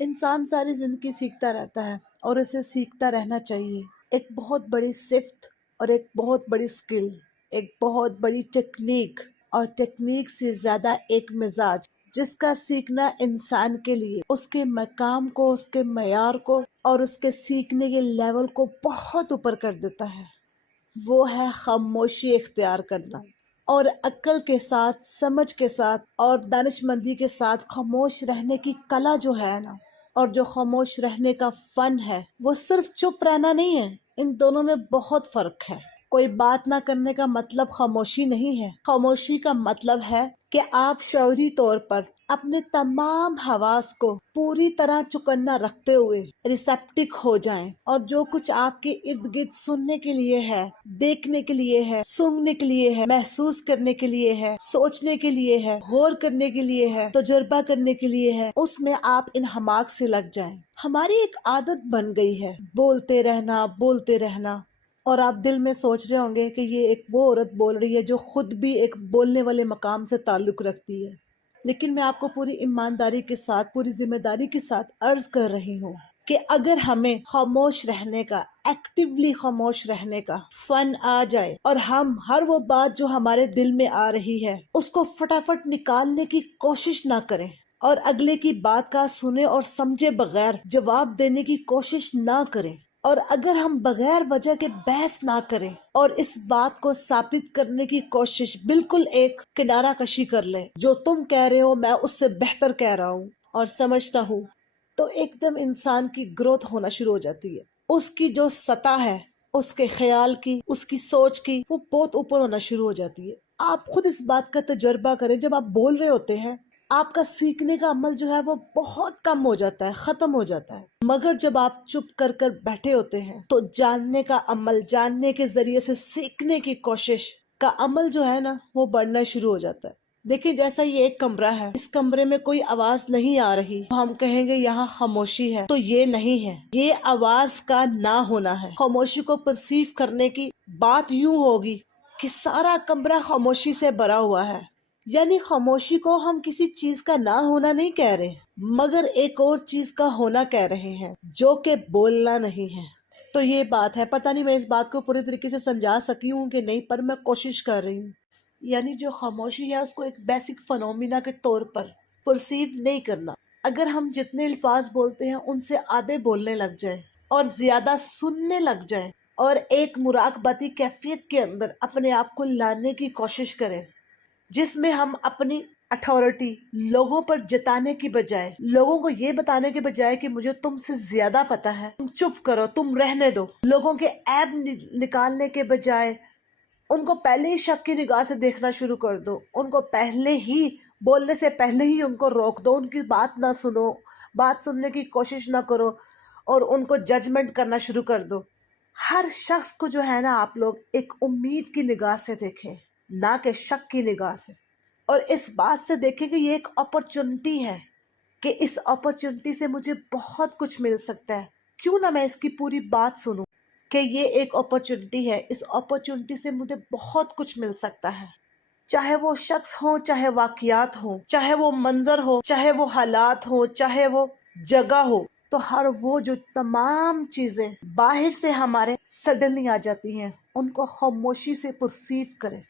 انسان ساری زندگی سیکھتا رہتا ہے اور اسے سیکھتا رہنا چاہیے۔ ایک بہت بڑی صفت اور ایک بہت بڑی سکل، ایک بہت بڑی ٹیکنیک، اور ٹیکنیک سے زیادہ ایک مزاج، جس کا سیکھنا انسان کے لیے اس کے مقام کو، اس کے معیار کو اور اس کے سیکھنے کے لیول کو بہت اوپر کر دیتا ہے، وہ ہے خاموشی اختیار کرنا۔ اور عقل کے ساتھ، سمجھ کے ساتھ اور دانش مندی کے ساتھ خاموش رہنے کی کلا جو ہے نا، اور جو خاموش رہنے کا فن ہے، وہ صرف چپ رہنا نہیں ہے، ان دونوں میں بہت فرق ہے۔ کوئی بات نہ کرنے کا مطلب خاموشی نہیں ہے، خاموشی کا مطلب ہے کہ آپ شعوری طور پر اپنے تمام حواس کو پوری طرح چوکنا رکھتے ہوئے ریسیپٹک ہو جائیں، اور جو کچھ آپ کے ارد گرد سننے کے لیے ہے، دیکھنے کے لیے ہے، سونگنے کے لیے ہے، محسوس کرنے کے لیے ہے، سوچنے کے لیے ہے، غور کرنے کے لیے ہے، تجربہ کرنے کے لیے ہے، اس میں آپ انہماک سے لگ جائیں۔ ہماری ایک عادت بن گئی ہے بولتے رہنا، بولتے رہنا، اور آپ دل میں سوچ رہے ہوں گے کہ یہ ایک وہ عورت بول رہی ہے جو خود بھی ایک بولنے والے مقام سے تعلق رکھتی ہے۔ لیکن میں آپ کو پوری ایمانداری کے ساتھ، پوری ذمہ داری کے ساتھ عرض کر رہی ہوں کہ اگر ہمیں خاموش رہنے کا، ایکٹیولی خاموش رہنے کا فن آ جائے، اور ہم ہر وہ بات جو ہمارے دل میں آ رہی ہے اس کو فٹافٹ نکالنے کی کوشش نہ کریں، اور اگلے کی بات کا سنے اور سمجھے بغیر جواب دینے کی کوشش نہ کریں، اور اگر ہم بغیر وجہ کے بحث نہ کریں اور اس بات کو ثابت کرنے کی کوشش، بالکل ایک کنارہ کشی کر لیں، جو تم کہہ رہے ہو میں اس سے بہتر کہہ رہا ہوں اور سمجھتا ہوں، تو ایک دم انسان کی گروتھ ہونا شروع ہو جاتی ہے۔ اس کی جو سطح ہے، اس کے خیال کی، اس کی سوچ کی، وہ بہت اوپر ہونا شروع ہو جاتی ہے۔ آپ خود اس بات کا تجربہ کریں، جب آپ بول رہے ہوتے ہیں آپ کا سیکھنے کا عمل جو ہے وہ بہت کم ہو جاتا ہے، ختم ہو جاتا ہے، مگر جب آپ چپ کر کر بیٹھے ہوتے ہیں تو جاننے کا عمل، جاننے کے ذریعے سے سیکھنے کی کوشش کا عمل جو ہے نا، وہ بڑھنا شروع ہو جاتا ہے۔ دیکھیں، جیسا یہ ایک کمرہ ہے، اس کمرے میں کوئی آواز نہیں آ رہی، ہم کہیں گے یہاں خاموشی ہے، تو یہ نہیں ہے، یہ آواز کا نہ ہونا ہے۔ خاموشی کو پرسیو کرنے کی بات یوں ہوگی کہ سارا کمرہ خاموشی سے بھرا ہوا ہے، یعنی خاموشی کو ہم کسی چیز کا نہ ہونا نہیں کہہ رہے، مگر ایک اور چیز کا ہونا کہہ رہے ہیں، جو کہ بولنا نہیں ہے۔ تو یہ بات ہے، پتہ نہیں میں اس بات کو پوری طریقے سے سمجھا سکی ہوں کہ نہیں، پر میں کوشش کر رہی ہوں۔ یعنی جو خاموشی ہے اس کو ایک بیسک فنومینا کے طور پر پرسیو نہیں کرنا۔ اگر ہم جتنے الفاظ بولتے ہیں ان سے آدھے بولنے لگ جائیں اور زیادہ سننے لگ جائیں، اور ایک مراقبتی کیفیت کے اندر اپنے آپ کو لانے کی کوشش کریں، جس میں ہم اپنی اتھارٹی لوگوں پر جتانے کی بجائے، لوگوں کو یہ بتانے کے بجائے کہ مجھے تم سے زیادہ پتہ ہے، تم چپ کرو، تم رہنے دو، لوگوں کے عیب نکالنے کے بجائے ان کو پہلے ہی شک کی نگاہ سے دیکھنا شروع کر دو، ان کو پہلے ہی بولنے سے پہلے ہی ان کو روک دو، ان کی بات نہ سنو، بات سننے کی کوشش نہ کرو، اور ان کو ججمنٹ کرنا شروع کر دو۔ ہر شخص کو جو ہے نا، آپ لوگ ایک امید کی نگاہ سے دیکھیں، نہ کہ شک کی نگاہ سے، اور اس بات سے دیکھیں کہ یہ ایک اپرچونٹی ہے، کہ اس اپرچونٹی سے مجھے بہت کچھ مل سکتا ہے، کیوں نہ میں اس کی پوری بات سنوں، کہ یہ ایک اپرچونٹی ہے، اس اپرچونٹی سے مجھے بہت کچھ مل سکتا ہے، چاہے وہ شخص ہو، چاہے واقعات ہو، چاہے وہ منظر ہو، چاہے وہ حالات ہو، چاہے وہ جگہ ہو، تو ہر وہ جو تمام چیزیں باہر سے ہمارے سڈنلی آ جاتی ہیں، ان کو خاموشی سے پرسیو کریں۔